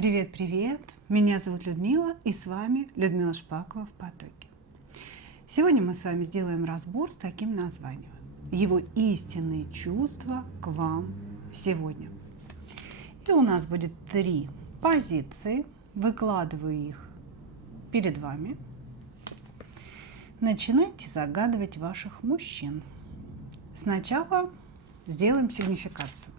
Привет, привет! Меня зовут Людмила, и с вами Людмила Шпакова в потоке. Сегодня мы с вами сделаем разбор с таким названием: Его истинные чувства к вам сегодня. И у нас будет 3 позиции. Выкладываю их перед вами. Начинайте загадывать ваших мужчин. Сначала сделаем сигнификацию.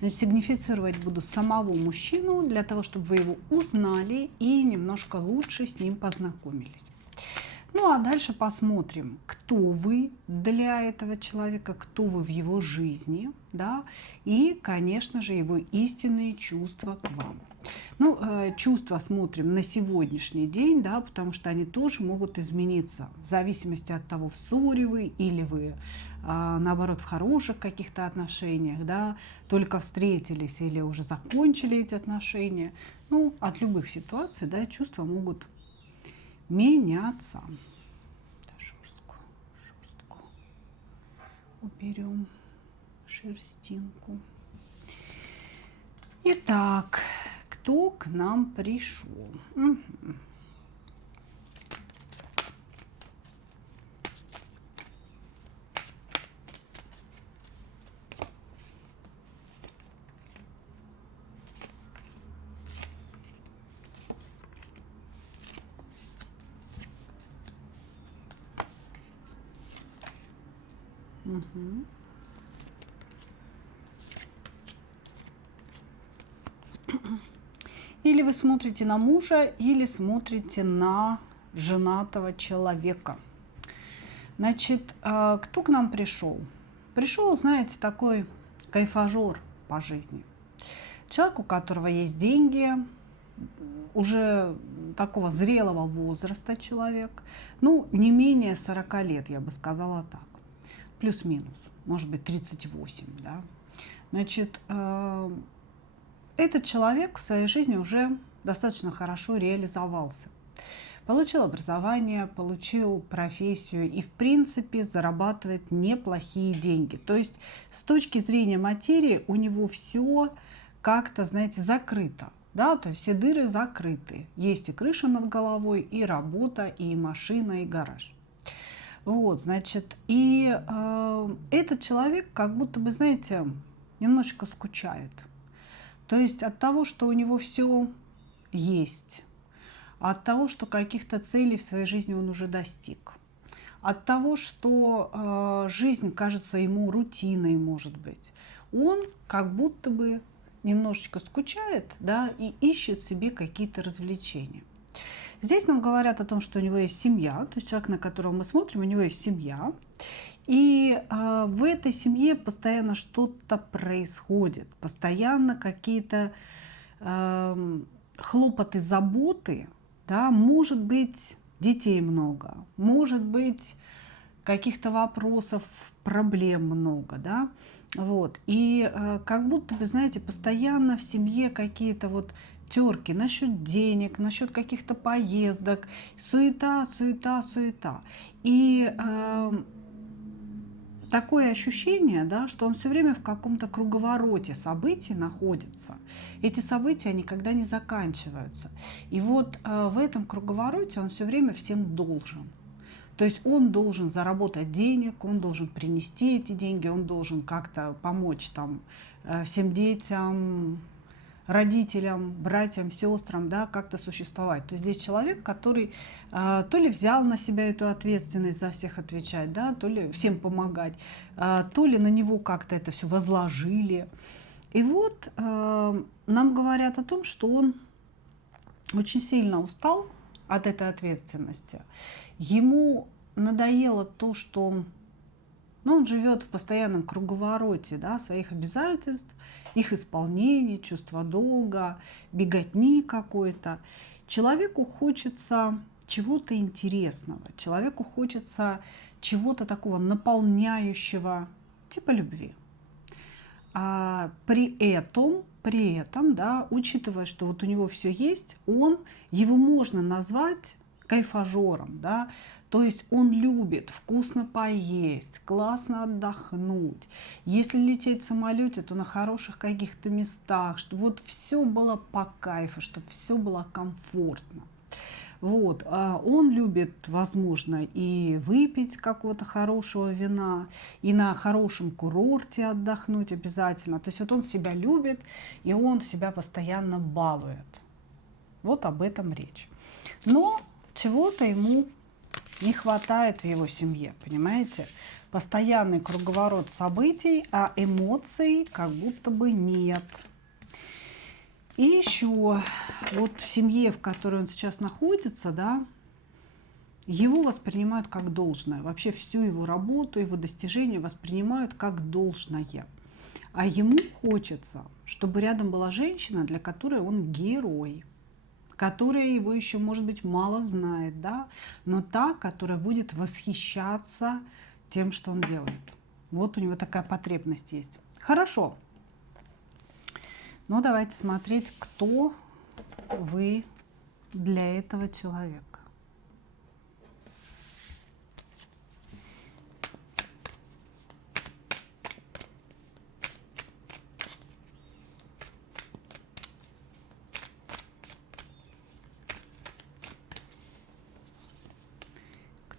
Значит, сигнифицировать буду самого мужчину для того, чтобы вы его узнали и немножко лучше с ним познакомились. Ну а дальше посмотрим, кто вы для этого человека, кто вы в его жизни, да, и, конечно же, его истинные чувства к вам. Ну, чувства смотрим на сегодняшний день, да, потому что они тоже могут измениться в зависимости от того, в ссоре вы или вы, наоборот, в хороших каких-то отношениях, да, только встретились или уже закончили эти отношения. Ну, от любых ситуаций, да, чувства могут меняться. Шерстку уберем, шерстинку. Итак, кто к нам пришел? Или вы смотрите на мужа, или смотрите на женатого человека. Значит, кто к нам пришел? Пришел, знаете, такой кайфажор по жизни. Человек, у которого есть деньги, уже такого зрелого возраста человек, ну, не менее 40 лет, я бы сказала так, плюс-минус, может быть, 38, да. Значит, этот человек в своей жизни уже достаточно хорошо реализовался. Получил образование, получил профессию и, в принципе, зарабатывает неплохие деньги. То есть с точки зрения материи у него все как-то, знаете, закрыто. Да? То есть все дыры закрыты. Есть и крыша над головой, и работа, и машина, и гараж. Вот, значит, и этот человек как будто бы, знаете, немножечко скучает. То есть от того, что у него все есть, от того, что каких-то целей в своей жизни он уже достиг, от того, что жизнь кажется ему рутиной, может быть, он как будто бы немножечко скучает, да, и ищет себе какие-то развлечения. Здесь нам говорят о том, что у него есть семья, то есть человек, на которого мы смотрим, у него есть семья. И в этой семье постоянно что-то происходит, постоянно какие-то хлопоты, заботы, да, может быть, детей много, может быть, каких-то вопросов, проблем много, да, вот. И как будто бы, знаете, постоянно в семье какие-то вот терки насчет денег, насчет каких-то поездок, суета, суета, суета. И такое ощущение, да, что он все время в каком-то круговороте событий находится. Эти события никогда не заканчиваются. И вот в этом круговороте он все время всем должен. То есть он должен заработать денег, он должен принести эти деньги, он должен как-то помочь там всем детям, родителям, братьям, сестрам, да, как-то существовать. То есть здесь человек, который то ли взял на себя эту ответственность за всех отвечать, да, то ли всем помогать, то ли на него как-то это все возложили. И вот нам говорят о том, что он очень сильно устал от этой ответственности. Ему надоело то, что он живет в постоянном круговороте, да, своих обязательств, их исполнения, чувства долга, беготни какой-то. Человеку хочется чего-то интересного, человеку хочется чего-то такого наполняющего, типа любви. А при этом, да, учитывая, что вот у него все есть, его можно назвать кайфажором, да, То есть он любит вкусно поесть, классно отдохнуть. Если лететь в самолете, то на хороших каких-то местах, чтобы вот все было по кайфу, чтобы все было комфортно. Вот. Он любит, возможно, и выпить какого-то хорошего вина, и на хорошем курорте отдохнуть обязательно. То есть вот он себя любит, и он себя постоянно балует. Вот об этом речь. Но чего-то ему не хватает в его семье, понимаете? Постоянный круговорот событий, а эмоций как будто бы нет. И еще вот в семье, в которой он сейчас находится, да, его воспринимают как должное. Вообще всю его работу, его достижения воспринимают как должное. А ему хочется, чтобы рядом была женщина, для которой он герой, которая его еще, может быть, мало знает, да, но та, которая будет восхищаться тем, что он делает. Вот у него такая потребность есть. Хорошо. Но давайте смотреть, кто вы для этого человека.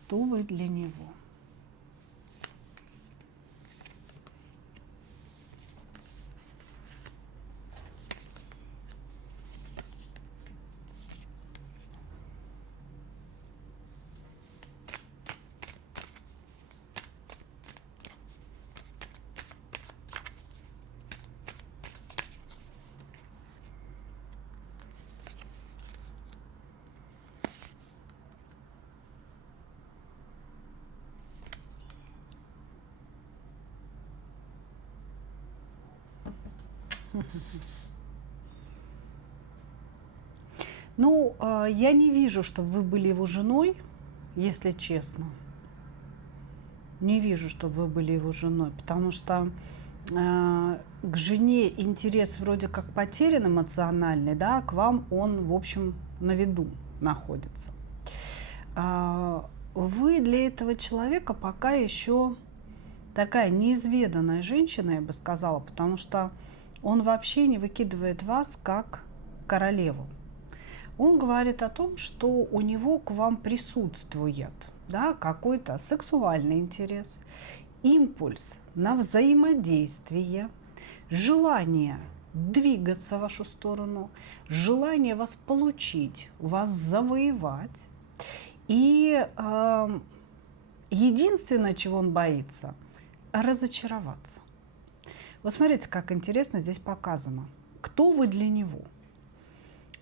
Кто вы для него? Ну, я не вижу, чтобы вы были его женой, если честно. Не вижу, чтобы вы были его женой, потому что к жене интерес вроде как потерян эмоциональный, да, к вам он, в общем, на виду находится. Вы для этого человека пока еще такая неизведанная женщина, я бы сказала, потому что он вообще не выкидывает вас как королеву. Он говорит о том, что у него к вам присутствует, да, какой-то сексуальный интерес, импульс на взаимодействие, желание двигаться в вашу сторону, желание вас получить, вас завоевать. И единственное, чего он боится, разочароваться. Вот смотрите, как интересно здесь показано. Кто вы для него?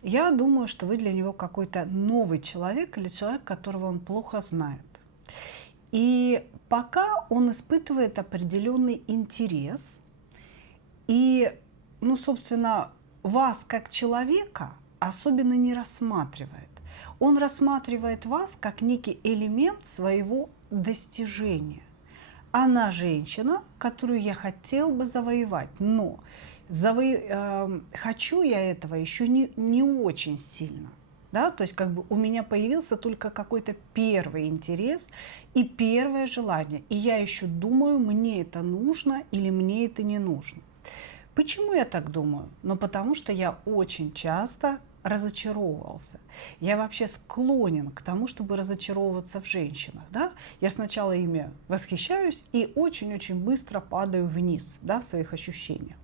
Я думаю, что вы для него какой-то новый человек или человек, которого он плохо знает. И пока он испытывает определенный интерес, и, ну, собственно, вас как человека особенно не рассматривает. Он рассматривает вас как некий элемент своего достижения. Она женщина, которую я хотел бы завоевать, но хочу я этого еще не очень сильно. Да? То есть как бы у меня появился только какой-то первый интерес и первое желание. И я еще думаю, мне это нужно или мне это не нужно. Почему я так думаю? Ну, потому что я очень часто разочаровывался. Я вообще склонен к тому, чтобы разочаровываться в женщинах. Да? Я сначала ими восхищаюсь и очень-очень быстро падаю вниз, да, в своих ощущениях.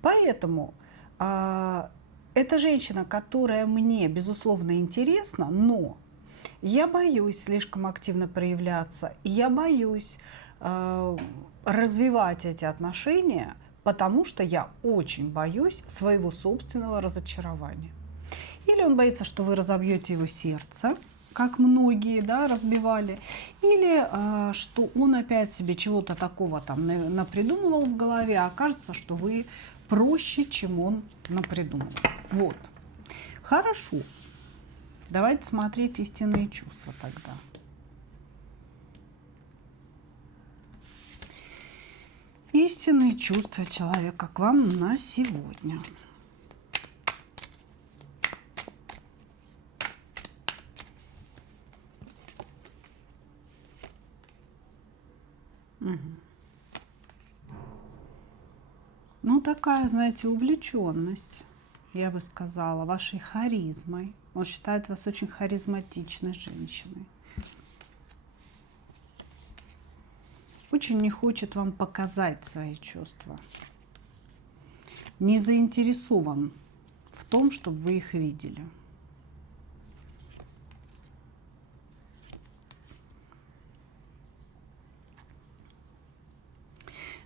Поэтому это женщина, которая мне, безусловно, интересна, но я боюсь слишком активно проявляться, я боюсь развивать эти отношения, потому что я очень боюсь своего собственного разочарования. Или он боится, что вы разобьете его сердце, как многие, да, разбивали, или что он опять себе чего-то такого там напридумывал в голове, а окажется, что вы проще, чем он напридумывал. Вот. Хорошо. Давайте смотреть истинные чувства тогда. Истинные чувства человека к вам на сегодня. Ну, такая, знаете, увлеченность, я бы сказала, вашей харизмой. Он считает вас очень харизматичной женщиной. Очень не хочет вам показать свои чувства. Не заинтересован в том, чтобы вы их видели.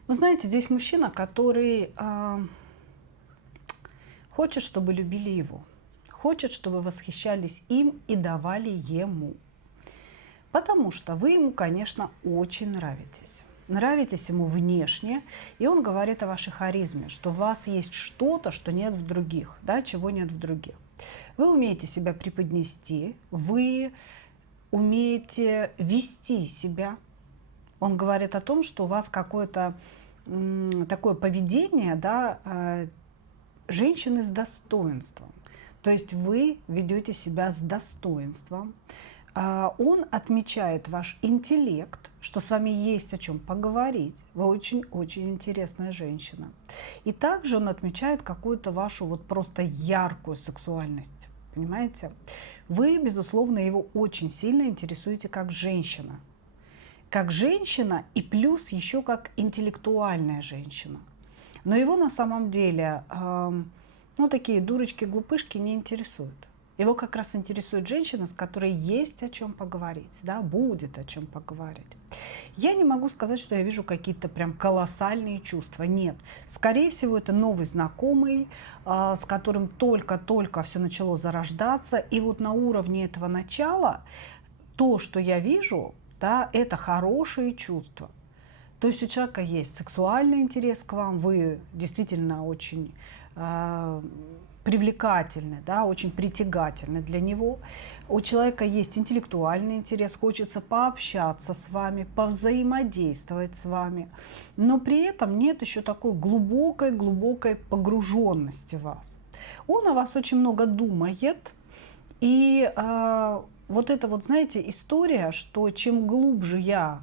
Вы знаете, здесь мужчина, который хочет, чтобы любили его. Хочет, чтобы восхищались им и давали ему. Потому что вы ему, конечно, очень нравитесь. Нравитесь ему внешне, и он говорит о вашей харизме, что у вас есть что-то, что нет в других, да, чего нет в других. Вы умеете себя преподнести, вы умеете вести себя. Он говорит о том, что у вас какое-то такое поведение, да, женщины с достоинством. То есть вы ведете себя с достоинством. Он отмечает ваш интеллект, что с вами есть о чем поговорить. Вы очень-очень интересная женщина. И также он отмечает какую-то вашу вот просто яркую сексуальность. Понимаете? Вы, безусловно, его очень сильно интересуете как женщина. Как женщина и плюс еще как интеллектуальная женщина. Но его на самом деле, ну, такие дурочки-глупышки не интересуют. Его как раз интересует женщина, с которой есть о чем поговорить, да, будет о чем поговорить. Я не могу сказать, что я вижу какие-то прям колоссальные чувства. Нет. Скорее всего, это новый знакомый, с которым только-только все начало зарождаться. И вот на уровне этого начала то, что я вижу, да, это хорошие чувства. То есть у человека есть сексуальный интерес к вам, вы действительно очень привлекательны, да, очень притягательны для него. У человека есть интеллектуальный интерес, хочется пообщаться с вами, повзаимодействовать с вами, но при этом нет еще такой глубокой погруженности в вас. Он о вас очень много думает, и вот это вот, знаете, история, что чем глубже я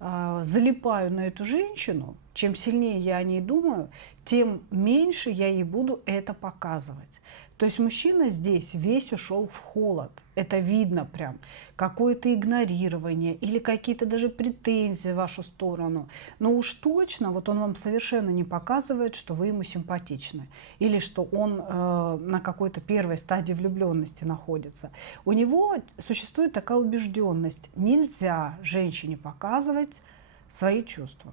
залипаю на эту женщину, чем сильнее я о ней думаю, тем меньше я ей буду это показывать. То есть мужчина здесь весь ушел в холод. Это видно прям. Какое-то игнорирование или какие-то даже претензии в вашу сторону. Но уж точно вот он вам совершенно не показывает, что вы ему симпатичны. Или что он на какой-то первой стадии влюбленности находится. У него существует такая убежденность. Нельзя женщине показывать свои чувства.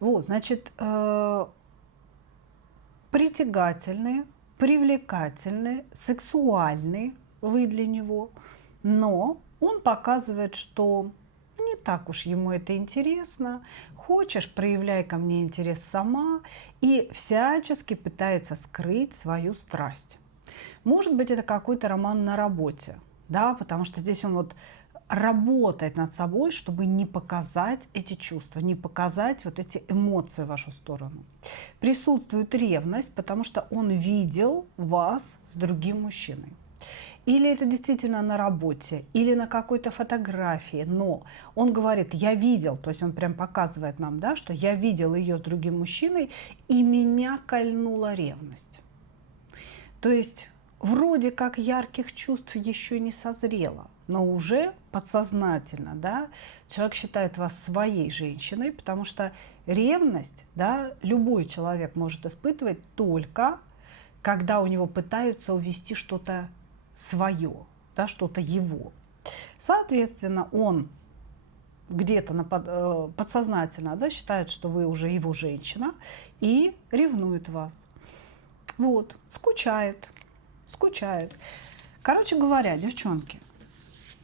Вот, значит, притягательные, привлекательные, сексуальные вы для него, но он показывает, что не так уж ему это интересно, хочешь, проявляй ко мне интерес сама, и всячески пытается скрыть свою страсть. Может быть, это какой-то роман на работе, да, потому что здесь он вот работает над собой, чтобы не показать эти чувства, не показать вот эти эмоции в вашу сторону. Присутствует ревность, потому что он видел вас с другим мужчиной. Или это действительно на работе, или на какой-то фотографии, но он говорит, я видел, то есть он прям показывает нам, да, что я видел ее с другим мужчиной, и меня кольнула ревность. То есть вроде как ярких чувств еще не созрело, но уже подсознательно, да, человек считает вас своей женщиной, потому что ревность, да, любой человек может испытывать только, когда у него пытаются увести что-то свое, да, что-то его. Соответственно, он где-то подсознательно, да, считает, что вы уже его женщина и ревнует вас. Вот, скучает. Короче говоря, девчонки,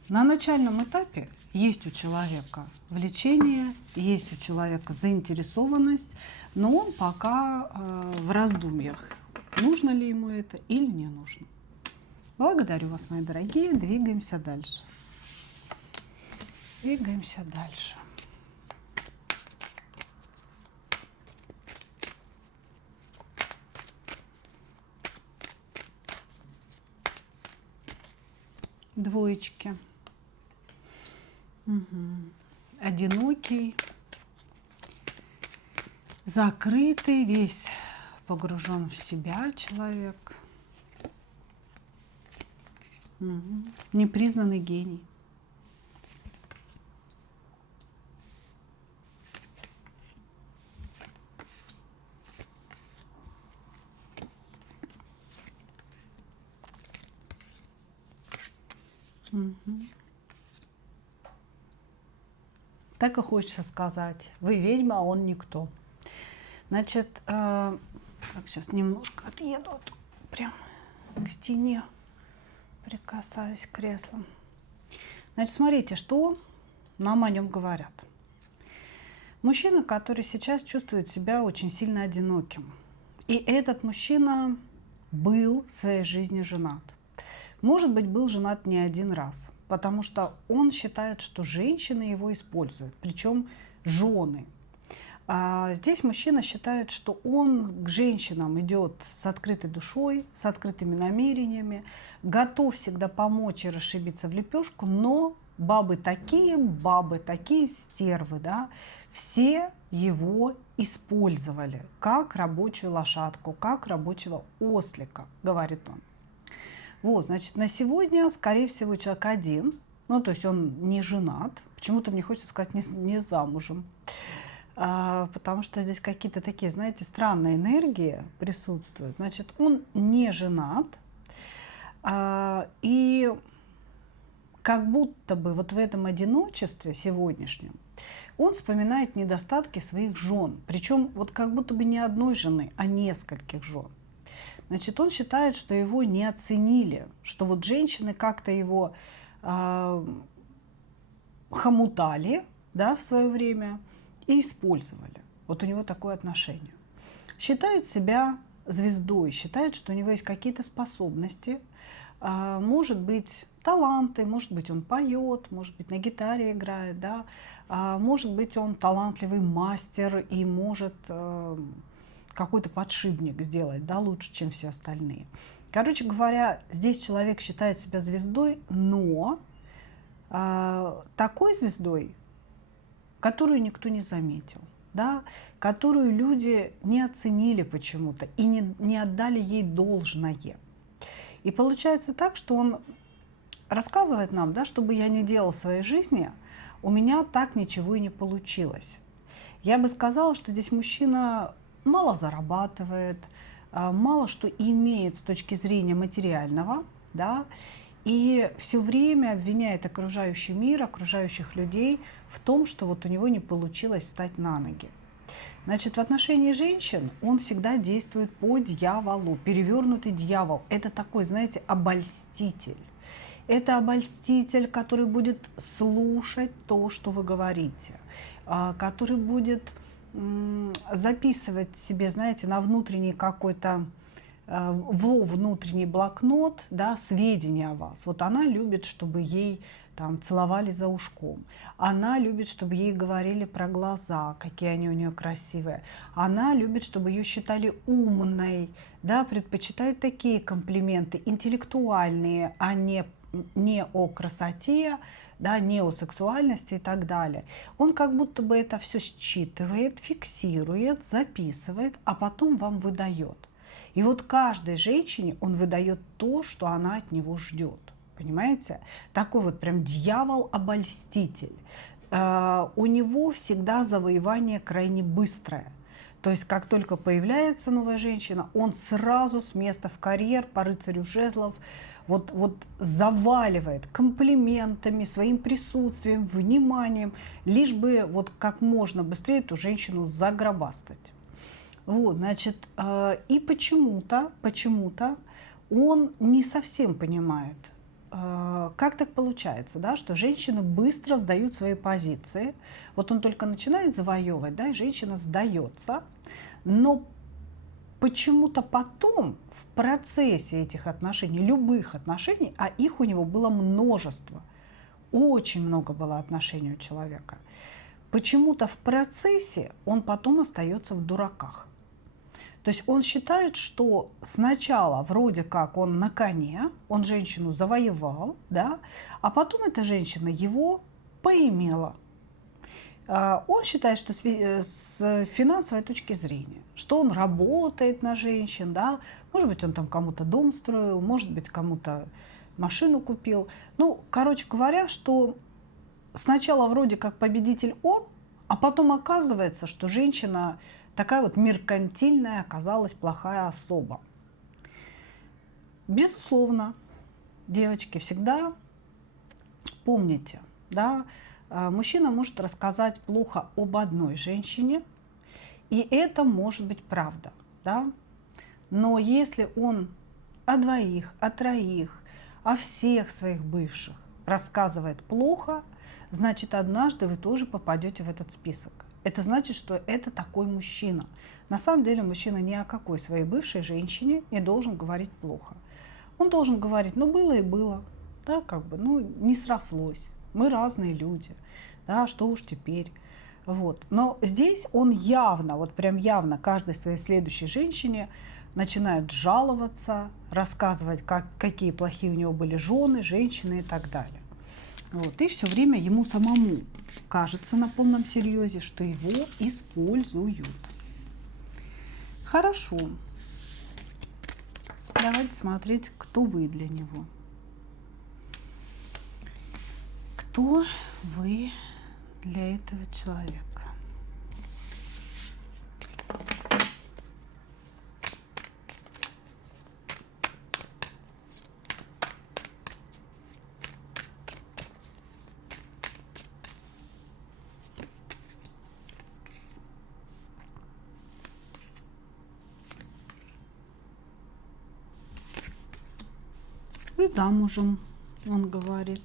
на начальном этапе есть у человека влечение, есть у человека заинтересованность, но он пока в раздумьях, нужно ли ему это или не нужно. Благодарю вас, мои дорогие. Двигаемся дальше. Двигаемся дальше. Двоечки. Угу. Одинокий, Закрытый, весь погружен в себя человек. Непризнанный гений. Так и хочется сказать: вы ведьма, а он никто. Значит, так, сейчас немножко отъеду, прям к стене прикасаюсь креслом. Значит, смотрите, что нам о нем говорят. Мужчина, который сейчас чувствует себя очень сильно одиноким. И этот мужчина был в своей жизни женат. Может быть, был женат не один раз, потому что он считает, что женщины его используют, причем жены. А здесь мужчина считает, что он к женщинам идет с открытой душой, с открытыми намерениями, готов всегда помочь и расшибиться в лепешку, но бабы такие стервы, да, все его использовали как рабочую лошадку, как рабочего ослика, говорит он. Вот, значит, на сегодня, скорее всего, человек один, ну, то есть он не женат, почему-то мне хочется сказать не замужем, потому что здесь какие-то такие, знаете, странные энергии присутствуют. Значит, он не женат, и как будто бы вот в этом одиночестве сегодняшнем он вспоминает недостатки своих жен, причем вот как будто бы не одной жены, а нескольких жен. Значит, он считает, что его не оценили, что вот женщины как-то его хомутали, да, в свое время и использовали. Вот у него такое отношение. Считает себя звездой, считает, что у него есть какие-то способности, может быть, таланты, может быть, он поет, может быть, на гитаре играет, да, может быть, он талантливый мастер и может какой-то подшипник сделать, да, лучше, чем все остальные. Короче говоря, здесь человек считает себя звездой, но такой звездой, которую никто не заметил, да, которую люди не оценили почему-то и не отдали ей должное. И получается так, что он рассказывает нам, да, что бы я ни делал в своей жизни, у меня так ничего и не получилось. Я бы сказала, что здесь мужчина мало зарабатывает, мало что имеет с точки зрения материального, да, и все время обвиняет окружающий мир, окружающих людей в том, что вот у него не получилось встать на ноги. Значит, в отношении женщин он всегда действует по дьяволу, перевернутый дьявол. Это такой, знаете, обольститель. Это обольститель, который будет слушать то, что вы говорите, который будет записывать себе, знаете, на внутренний какой-то, во внутренний блокнот, да, сведения о вас. Вот она любит, чтобы ей там целовали за ушком. Она любит, чтобы ей говорили про глаза, какие они у нее красивые. Она любит, чтобы ее считали умной, да, предпочитает такие комплименты, интеллектуальные, а не о красоте, да, не о сексуальности и так далее. Он как будто бы это все считывает, фиксирует, записывает, а потом вам выдает. И вот каждой женщине он выдает то, что она от него ждет. Понимаете? Такой вот прям дьявол-обольститель. У него всегда завоевание крайне быстрое. То есть как только появляется новая женщина, он сразу с места в карьер по рыцарю жезлов вот заваливает комплиментами, своим присутствием, вниманием, лишь бы вот как можно быстрее эту женщину загробастать. Вот, значит, и почему-то он не совсем понимает, как так получается, да, что женщины быстро сдают свои позиции. Вот он только начинает завоевывать, да, и женщина сдается, но почему-то потом в процессе этих отношений, любых отношений, а их у него было множество, очень много было отношений у человека, почему-то в процессе он потом остается в дураках. То есть он считает, что сначала вроде как он на коне, он женщину завоевал, да, а потом эта женщина его поимела. Он считает, что с финансовой точки зрения, что он работает на женщин, да, может быть, он там кому-то дом строил, может быть, кому-то машину купил. Ну, короче говоря, что сначала вроде как победитель он, а потом оказывается, что женщина такая вот меркантильная оказалась плохая особа. Безусловно, девочки, всегда помните, да, мужчина может рассказать плохо об одной женщине, и это может быть правда, да, но если он о двоих, о троих, о всех своих бывших рассказывает плохо, значит, однажды вы тоже попадете в этот список. Это значит, что это такой мужчина. На самом деле мужчина ни о какой своей бывшей женщине не должен говорить плохо. Он должен говорить, ну было и было, да, как бы, ну не срослось, мы разные люди, да, что уж теперь. Вот. Но здесь он явно, вот прям явно каждой своей следующей женщине начинает жаловаться, рассказывать, какие плохие у него были жены, женщины и так далее. Вот. И все время ему самому кажется на полном серьезе, что его используют. Хорошо. Давайте смотреть, кто вы для него. Кто вы для этого человека? Вы замужем, он говорит.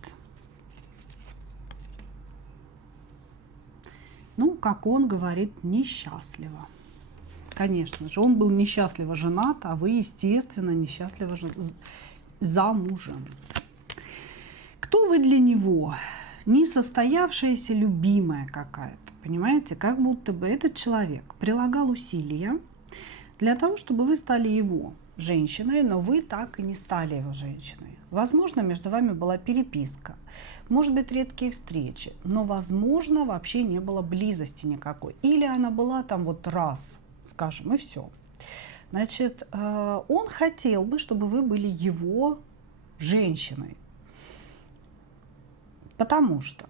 Ну, как он говорит, несчастливо. Конечно же, он был несчастливо женат, а вы, естественно, несчастливо замужем. Кто вы для него? Несостоявшаяся любимая какая-то. Понимаете, как будто бы этот человек прилагал усилия для того, чтобы вы стали его женщиной, но вы так и не стали его женщиной. Возможно, между вами была переписка, может быть, редкие встречи, но, возможно, вообще не было близости никакой. Или она была там вот раз, скажем, и все. Значит, он хотел бы, чтобы вы были его женщиной, потому что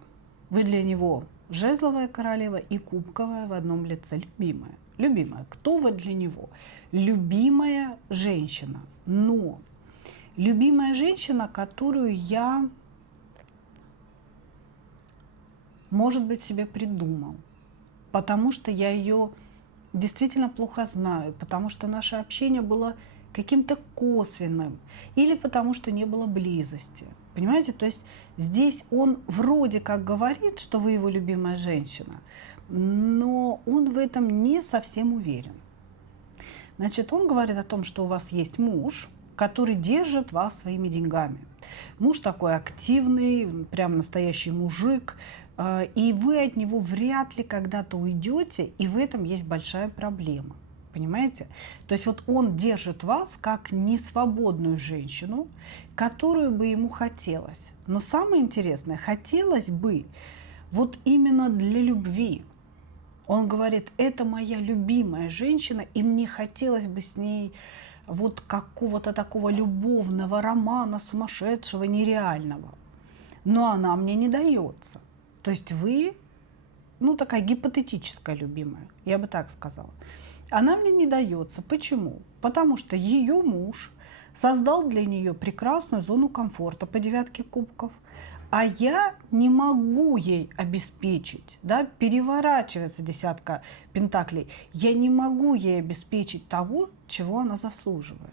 вы для него жезловая королева и кубковая в одном лице, любимая. Любимая, кто вы для него? Любимая женщина. Но любимая женщина, которую я, может быть, себе придумал, потому что я ее действительно плохо знаю, потому что наше общение было каким-то косвенным, или потому что не было близости. Понимаете, то есть здесь он вроде как говорит, что вы его любимая женщина, но он в этом не совсем уверен. Значит, он говорит о том, что у вас есть муж, который держит вас своими деньгами. Муж такой активный, прям настоящий мужик, и вы от него вряд ли когда-то уйдете, и в этом есть большая проблема. Понимаете? То есть вот он держит вас как несвободную женщину, которую бы ему хотелось. Но самое интересное, хотелось бы вот именно для любви. Он говорит, это моя любимая женщина, и мне хотелось бы с ней вот какого-то такого любовного романа, сумасшедшего, нереального. Но она мне не дается. То есть вы, ну, такая гипотетическая любимая, я бы так сказала. Она мне не дается. Почему? Потому что ее муж создал для нее прекрасную зону комфорта по девятке кубков, а я не могу ей обеспечить, да, переворачивается десятка пентаклей, я не могу ей обеспечить того, чего она заслуживает.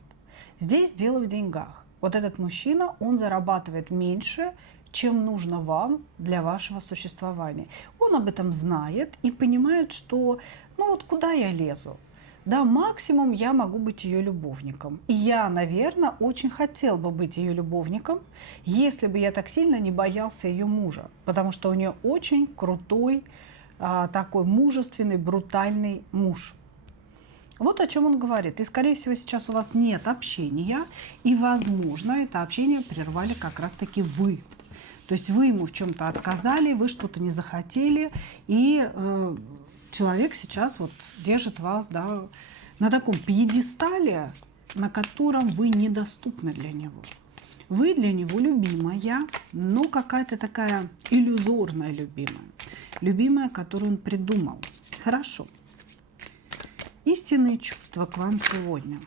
Здесь дело в деньгах. Вот этот мужчина, он зарабатывает меньше, чем нужно вам для вашего существования. Он об этом знает и понимает, что, ну вот куда я лезу? Да, максимум я могу быть ее любовником. И я, наверное, очень хотел бы быть ее любовником, если бы я так сильно не боялся ее мужа. Потому что у нее очень крутой, такой мужественный, брутальный муж. Вот о чем он говорит. И, скорее всего, сейчас у вас нет общения. И, возможно, это общение прервали как раз-таки вы. То есть вы ему в чем-то отказали, вы что-то не захотели, и человек сейчас вот держит вас, да, на таком пьедестале, на котором вы недоступны для него. Вы для него любимая, но какая-то такая иллюзорная любимая. Любимая, которую он придумал. Хорошо. Истинные чувства к вам сегодня.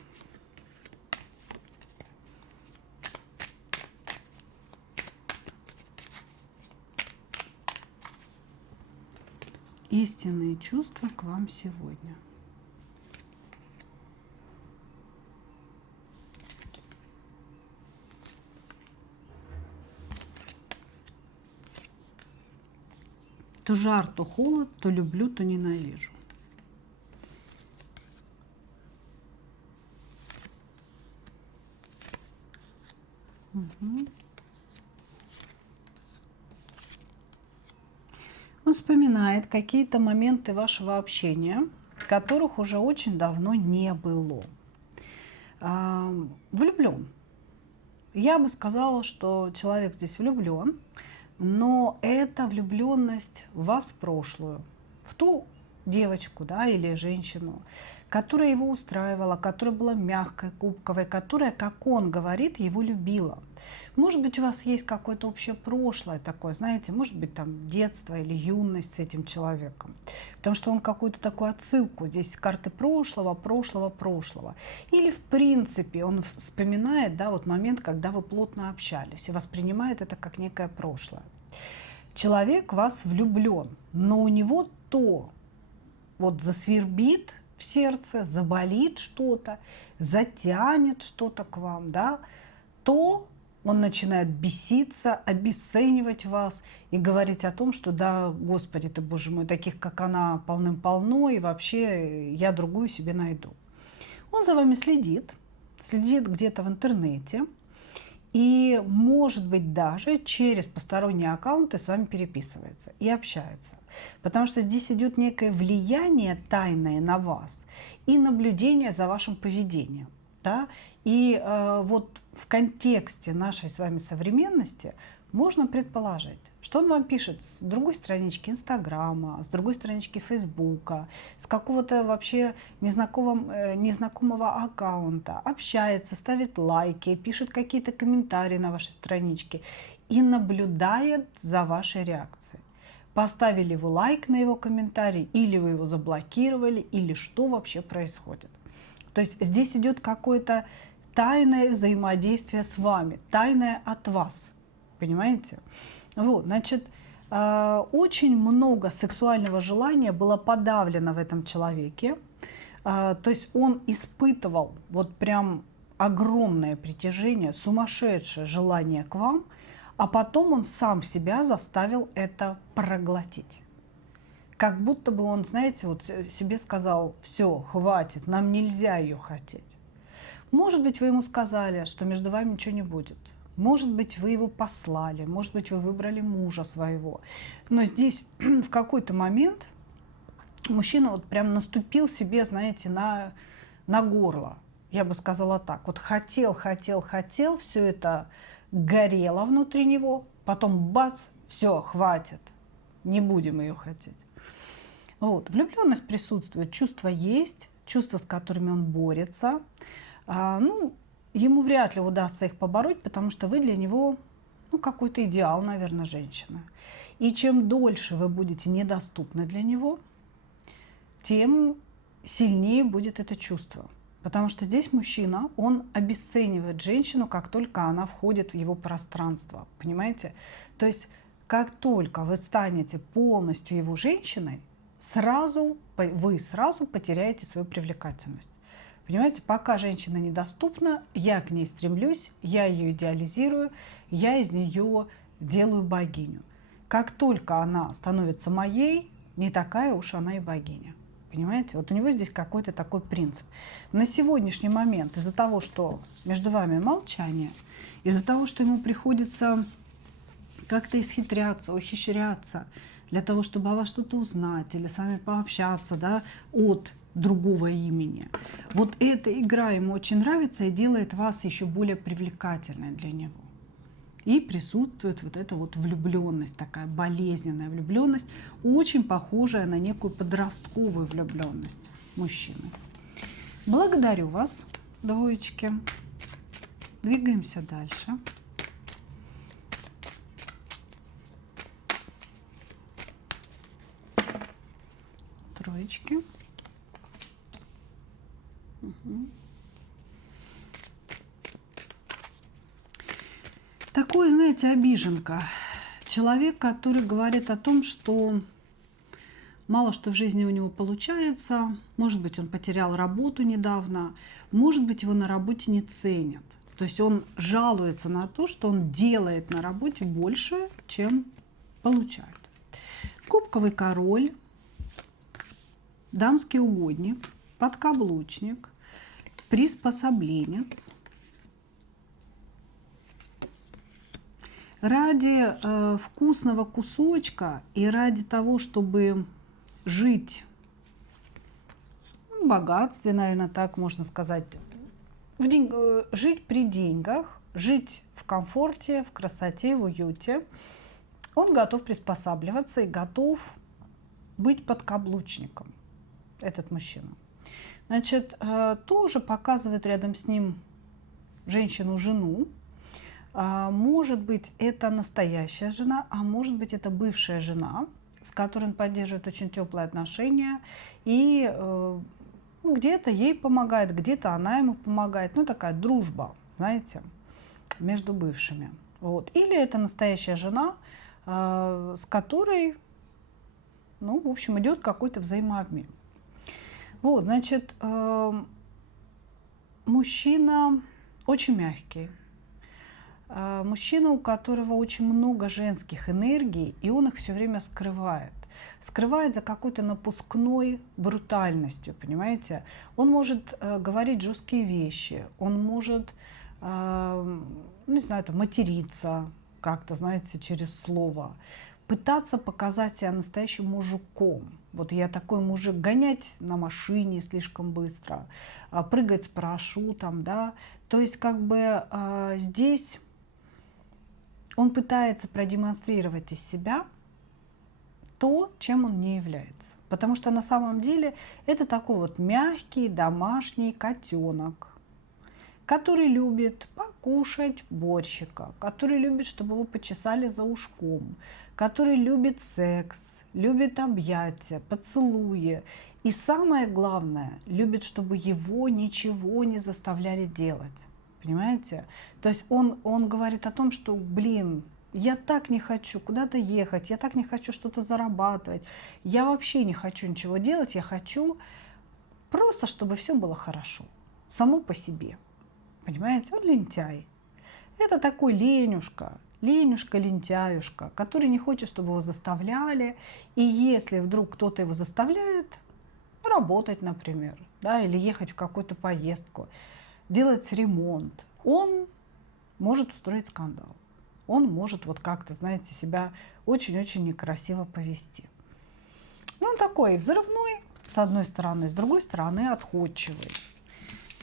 Истинные чувства к вам сегодня. То жар, то холод, то люблю, то ненавижу. Угу. Он вспоминает какие-то моменты вашего общения, которых уже очень давно не было. Влюблен. Я бы сказала, что человек здесь влюблен, но это влюбленность в вас прошлую, в ту девочку, да, или женщину, которая его устраивала, которая была мягкой, кубковой, которая, как он говорит, его любила. Может быть, у вас есть какое-то общее прошлое такое, знаете, может быть, там детство или юность с этим человеком. Потому что он какую-то такую отсылку, здесь карты прошлого, прошлого, прошлого. Или, в принципе, он вспоминает, да, вот момент, когда вы плотно общались и воспринимает это как некое прошлое. Человек в вас влюблен, но у него то вот засвербит в сердце, заболит что-то, затянет что-то к вам, да, то он начинает беситься, обесценивать вас и говорить о том, что да, Господи ты, Боже мой, таких, как она, полным-полно, и вообще я другую себе найду. Он за вами следит где-то в интернете, и, может быть, даже через посторонние аккаунты с вами переписывается и общается. Потому что здесь идет некое влияние тайное на вас и наблюдение за вашим поведением. Да? И вот в контексте нашей с вами современности можно предположить, что он вам пишет с другой странички Инстаграма, с другой странички Фейсбука, с какого-то вообще незнакомого аккаунта, общается, ставит лайки, пишет какие-то комментарии на вашей страничке и наблюдает за вашей реакцией. Поставили вы лайк на его комментарий, или вы его заблокировали, или что вообще происходит. То есть здесь идет какое-то тайное взаимодействие с вами, тайное от вас. Понимаете? Вот, значит, очень много сексуального желания было подавлено в этом человеке. То есть он испытывал вот прям огромное притяжение, сумасшедшее желание к вам, а потом он сам себя заставил это проглотить. Как будто бы он, знаете, вот себе сказал: все, хватит, нам нельзя ее хотеть. Может быть, вы ему сказали, что между вами ничего не будет. Может быть, вы его послали, может быть, вы выбрали мужа своего. Но здесь в какой-то момент мужчина вот прям наступил себе, знаете, на горло. Я бы сказала так. Вот хотел, все это горело внутри него, потом бац, все, хватит, не будем ее хотеть. Вот. Влюбленность присутствует, чувства есть, чувства, с которыми он борется. Ему вряд ли удастся их побороть, потому что вы для него какой-то идеал, наверное, женщина. И чем дольше вы будете недоступны для него, тем сильнее будет это чувство. Потому что здесь мужчина, он обесценивает женщину, как только она входит в его пространство. Понимаете? То есть, как только вы станете полностью его женщиной, вы сразу потеряете свою привлекательность. Понимаете, пока женщина недоступна, я к ней стремлюсь, я ее идеализирую, я из нее делаю богиню. Как только она становится моей, не такая уж она и богиня. Понимаете? Вот у него здесь какой-то такой принцип. На сегодняшний момент из-за того, что между вами молчание, из-за того, что ему приходится как-то исхитряться, ухищряться для того, чтобы о вас что-то узнать или с вами пообщаться, да, от другого имени. Вот эта игра ему очень нравится и делает вас еще более привлекательной для него. и присутствует вот эта вот влюбленность, такая болезненная влюбленность, очень похожая на некую подростковую влюбленность мужчины. Благодарю вас, двоечки. Двигаемся дальше. Троечки. Угу. Такой, знаете, обиженка. Человек, который говорит о том, что мало что в жизни у него получается. Может быть, он потерял работу недавно. Может быть, его на работе не ценят. То есть он жалуется на то, что он делает на работе больше, чем получает. Кубковый король, дамский угодник, подкаблучник, приспособленец. Ради вкусного кусочка и ради того, чтобы жить в богатстве, наверное, так можно сказать, жить при деньгах, жить в комфорте, в красоте, в уюте, он готов приспосабливаться и готов быть подкаблучником, этот мужчина. Значит, тоже показывает рядом с ним женщину-жену. Может быть, это настоящая жена, а может быть, это бывшая жена, с которой он поддерживает очень теплые отношения. И где-то ей помогает, где-то она ему помогает. Ну, такая дружба, знаете, между бывшими. Вот. Или это настоящая жена, с которой, ну, в общем, идет какой-то взаимообмен. Вот, значит, мужчина очень мягкий. Мужчина, у которого очень много женских энергий, и он их все время скрывает. Скрывает за какой-то напускной брутальностью, понимаете? Он может говорить жесткие вещи, он может, не знаю, там, материться как-то, знаете, через слово, пытаться показать себя настоящим мужиком. Вот я такой мужик, гонять на машине слишком быстро, прыгать с парашютом, да. То есть как бы здесь он пытается продемонстрировать из себя то, чем он не является. Потому что на самом деле это такой вот мягкий домашний котенок, который любит покушать борщика, который любит, чтобы его почесали за ушком, который любит секс, любит объятия, поцелуи. И самое главное, любит, чтобы его ничего не заставляли делать. Понимаете? То есть он говорит о том, что, блин, я так не хочу куда-то ехать, я так не хочу что-то зарабатывать, я вообще не хочу ничего делать, я хочу просто, чтобы все было хорошо, само по себе. Понимаете? Он лентяй. Это такой ленюшка, лентяюшка, который не хочет, чтобы его заставляли. И если вдруг кто-то его заставляет работать, например, да, или ехать в какую-то поездку, делать ремонт, он может устроить скандал. Он может вот как-то, знаете, себя очень-очень некрасиво повести. Ну, он такой взрывной, с одной стороны, с другой стороны, отходчивый.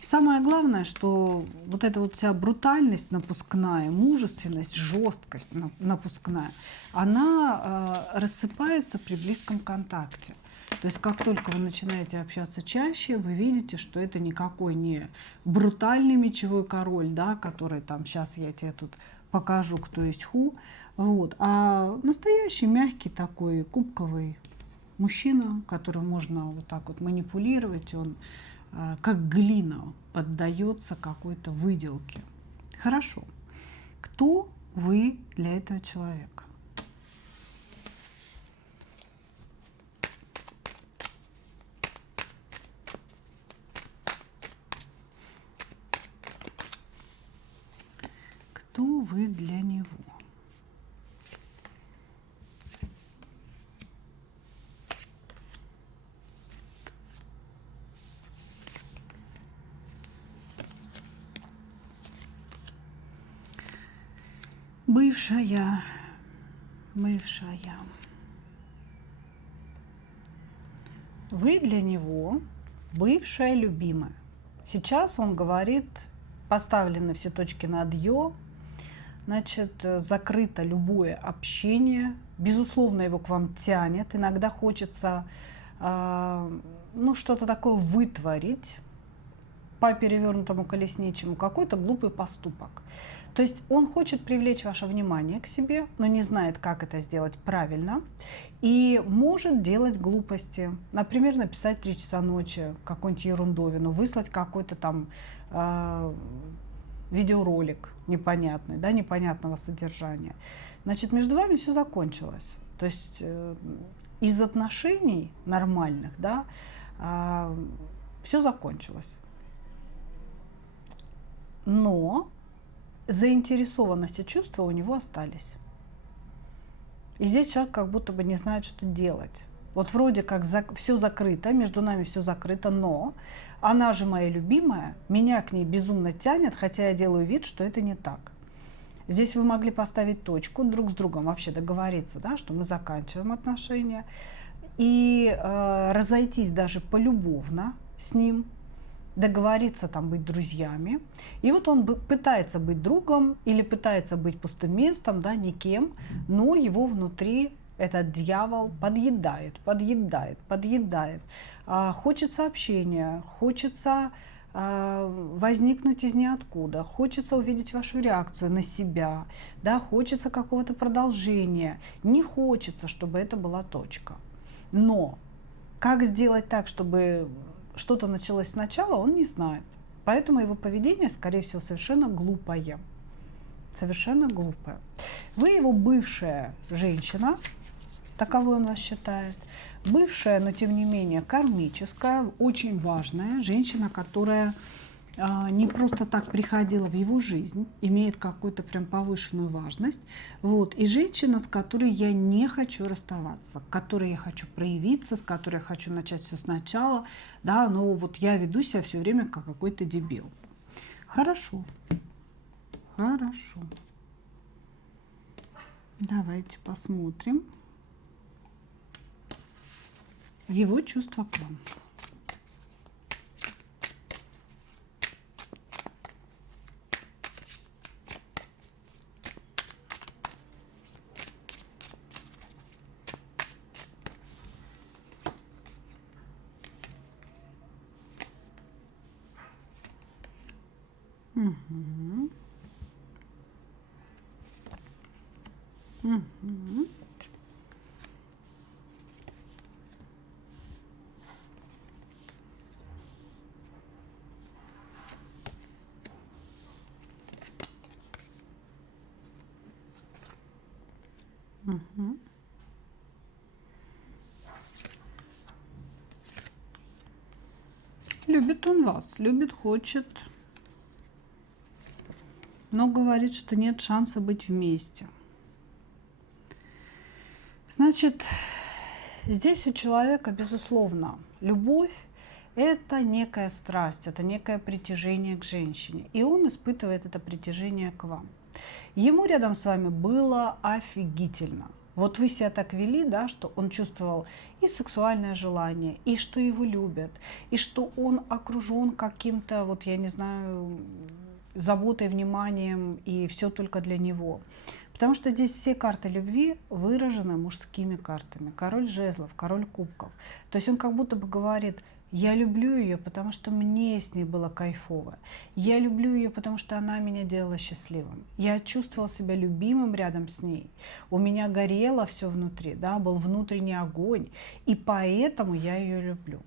И самое главное, что вот эта вот вся брутальность напускная, мужественность, жесткость напускная, она рассыпается при близком контакте. То есть как только вы начинаете общаться чаще, вы видите, что это никакой не брутальный мечевой король, да, который там, сейчас я тебе тут покажу, кто есть ху, вот, а настоящий мягкий такой кубковый мужчина, которым можно вот так вот манипулировать, он как глина поддается какой-то выделке. Хорошо. Кто вы для этого человека? Кто вы для него? Бывшая. Вы для него бывшая любимая. Сейчас он говорит, поставлены все точки над «ё», значит, закрыто любое общение. Безусловно, его к вам тянет. Иногда хочется ну, что-то такое вытворить по перевернутому колесничему, какой-то глупый поступок. То есть он хочет привлечь ваше внимание к себе, но не знает, как это сделать правильно, и может делать глупости. Например, написать 3 часа ночи какую-нибудь ерундовину, выслать какой-то там видеоролик непонятный, да, непонятного содержания. Значит, между вами все закончилось. То есть из отношений нормальных, да, все закончилось. Но заинтересованность и чувства у него остались. И здесь человек как будто бы не знает, что делать. Вот вроде как все закрыто, между нами все закрыто, но она же моя любимая, меня к ней безумно тянет, хотя я делаю вид, что это не так. Здесь вы могли поставить точку, друг с другом вообще договориться, да, что мы заканчиваем отношения, и разойтись даже полюбовно с ним, договориться там быть друзьями. И вот он пытается быть другом или пытается быть пустым местом, да, никем, но его внутри этот дьявол подъедает, подъедает, подъедает. Хочется общения, хочется возникнуть из ниоткуда, хочется увидеть вашу реакцию на себя, да, хочется какого-то продолжения, не хочется, чтобы это была точка. Но как сделать так, чтобы что-то началось сначала, он не знает. Поэтому его поведение, скорее всего, совершенно глупое. Совершенно глупое. Вы его бывшая женщина, таковой он вас считает. Бывшая, но тем не менее кармическая, очень важная женщина, которая не просто так приходила в его жизнь, имеет какую-то прям повышенную важность. Вот. И женщина, с которой я не хочу расставаться, к которой я хочу проявиться, с которой я хочу начать все сначала, да, но вот я веду себя все время как какой-то дебил. Хорошо. Хорошо. Давайте посмотрим его чувства к вам. Угу. Угу. Угу. Любит он вас, любит, хочет, но говорит, что нет шанса быть вместе. Значит, здесь у человека, безусловно, любовь – это некая страсть, это некое притяжение к женщине. И он испытывает это притяжение к вам. Ему рядом с вами было офигительно. Вот вы себя так вели, да, что он чувствовал и сексуальное желание, и что его любят, и что он окружен каким-то, вот я не знаю, заботой, вниманием, и все только для него. Потому что здесь все карты любви выражены мужскими картами. Король жезлов, король кубков. То есть он как будто бы говорит: я люблю ее, потому что мне с ней было кайфово. Я люблю ее, потому что она меня делала счастливым. Я чувствовал себя любимым рядом с ней. У меня горело все внутри, да, был внутренний огонь. И поэтому я ее люблю.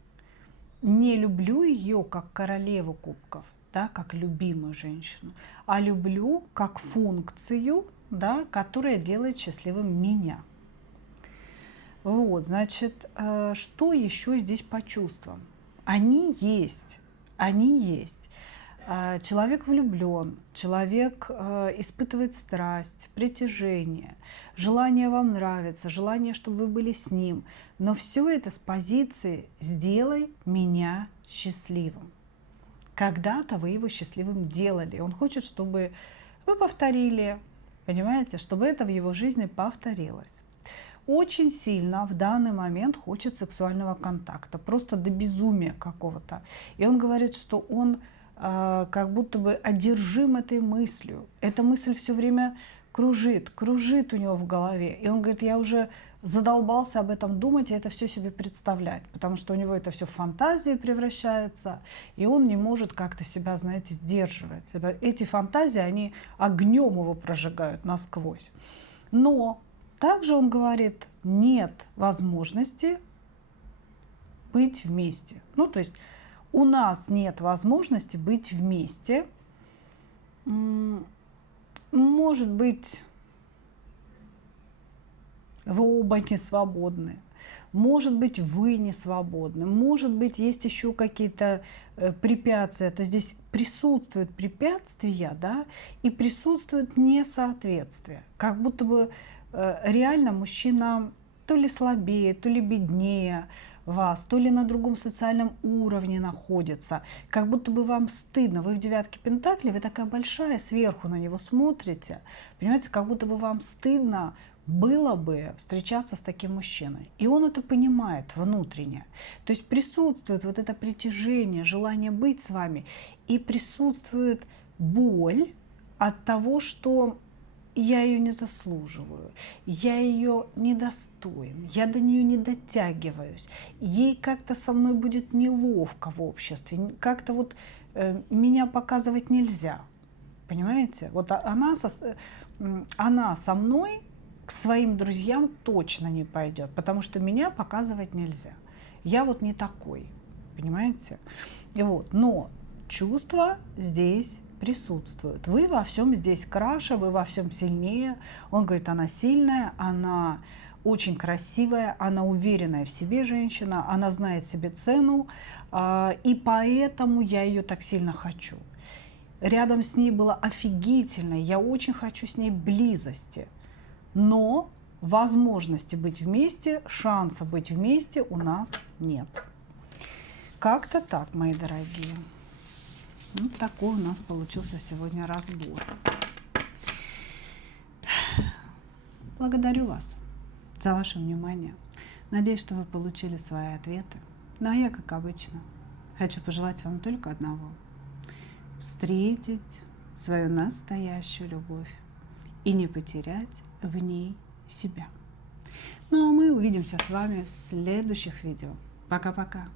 Не люблю ее как королеву кубков, да, как любимую женщину, а люблю как функцию, да, которая делает счастливым меня. Вот, значит, что еще здесь по чувствам? Они есть, они есть. Человек влюблен, человек испытывает страсть, притяжение, желание вам нравиться, желание, чтобы вы были с ним. Но все это с позиции «сделай меня счастливым». Когда-то вы его счастливым делали. Он хочет, чтобы вы повторили, понимаете, чтобы это в его жизни повторилось. Очень сильно в данный момент хочет сексуального контакта, просто до безумия какого-то. И он говорит, что он как будто бы одержим этой мыслью. Эта мысль все время кружит у него в голове. И он говорит, я уже задолбался об этом думать и это все себе представлять, потому что у него это все в фантазии превращается, и он не может как-то себя, знаете, сдерживать. Эти фантазии, они огнем его прожигают насквозь. Но также он говорит, нет возможности быть вместе. Ну, то есть у нас нет возможности быть вместе. Может быть, вы оба не свободны. Может быть, вы не свободны. Может быть, есть еще какие-то препятствия. То здесь присутствуют препятствия, да, и присутствует несоответствие. Как будто бы реально мужчина то ли слабее, то ли беднее вас, то ли на другом социальном уровне находится. Как будто бы вам стыдно. Вы в девятке пентаклей, вы такая большая, сверху на него смотрите. Понимаете, как будто бы вам стыдно было бы встречаться с таким мужчиной. И он это понимает внутренне. То есть присутствует вот это притяжение, желание быть с вами. И присутствует боль от того, что я ее не заслуживаю, я ее недостоин, я до нее не дотягиваюсь, ей как-то со мной будет неловко в обществе, как-то вот меня показывать нельзя, понимаете? Вот она со мной к своим друзьям точно не пойдет, потому что меня показывать нельзя, я вот не такой, понимаете? И вот, но чувства здесь присутствуют. Вы во всем здесь краше, вы во всем сильнее. Он говорит, она сильная, она очень красивая, она уверенная в себе женщина, она знает себе цену, и поэтому я ее так сильно хочу. Рядом с ней было офигительно, я очень хочу с ней близости, но возможности быть вместе, шанса быть вместе у нас нет. Как-то так, мои дорогие. Вот такой у нас получился сегодня разбор. Благодарю вас за ваше внимание. Надеюсь, что вы получили свои ответы. Ну а я, как обычно, хочу пожелать вам только одного. Встретить свою настоящую любовь и не потерять в ней себя. Ну а мы увидимся с вами в следующих видео. Пока-пока.